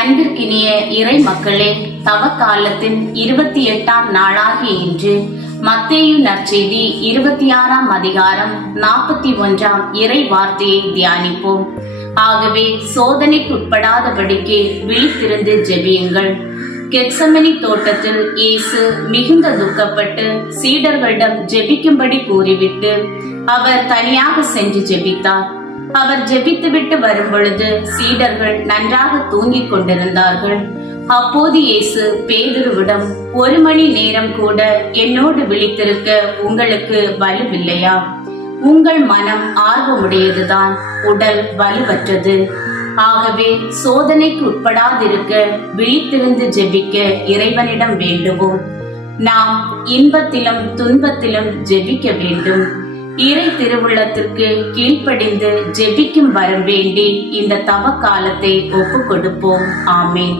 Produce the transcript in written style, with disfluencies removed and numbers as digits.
அன்பிற்கினிய இறை மக்களே, தவக்காலத்தின் 28ஆம் நாளாகிய இன்று மத்தேயு நற்செய்தி 26ஆம் அதிகாரம் 41ஆம் இறை வார்த்தையை தியானிப்போம். ஆகவே சோதனைக்குட்படாதபடிக்கு விழித்திருந்து ஜெபியுங்கள். கெத்செமனி தோட்டத்தில் இயேசு மிகுந்த துக்கப்பட்டு சீடர்களிடம் ஜெபிக்கும்படி கூறிவிட்டு அவர் தனியாக சென்று ஜெபித்தார். அவர் ஜெபித்துவிட்டு வரும் பொழுது சீடர்கள் நன்றாக தூங்கிக் கொண்டிருந்தார்கள். அப்போது இயேசு பேதுருவிடம், 1 மணி நேரம் கூட என்னோடு விழித்திருக்க உங்களுக்கு வலுவில்லையா? உங்கள் மனம் ஆர்வமுடையதுதான், உடல் வலுவற்றது. ஆகவே சோதனைக்கு உட்படாதிருக்க விழித்திருந்து ஜெபிக்க இறைவனிடம் வேண்டுவோம். நாம் இன்பத்திலும் துன்பத்திலும் ஜெபிக்க வேண்டும். இறை திருவுள்ளத்திற்கு கீழ்ப்படிந்து ஜெபிக்கும் வரம் வேண்டி இந்த தவ காலத்தை ஒப்பு கொடுப்போம். ஆமேன்.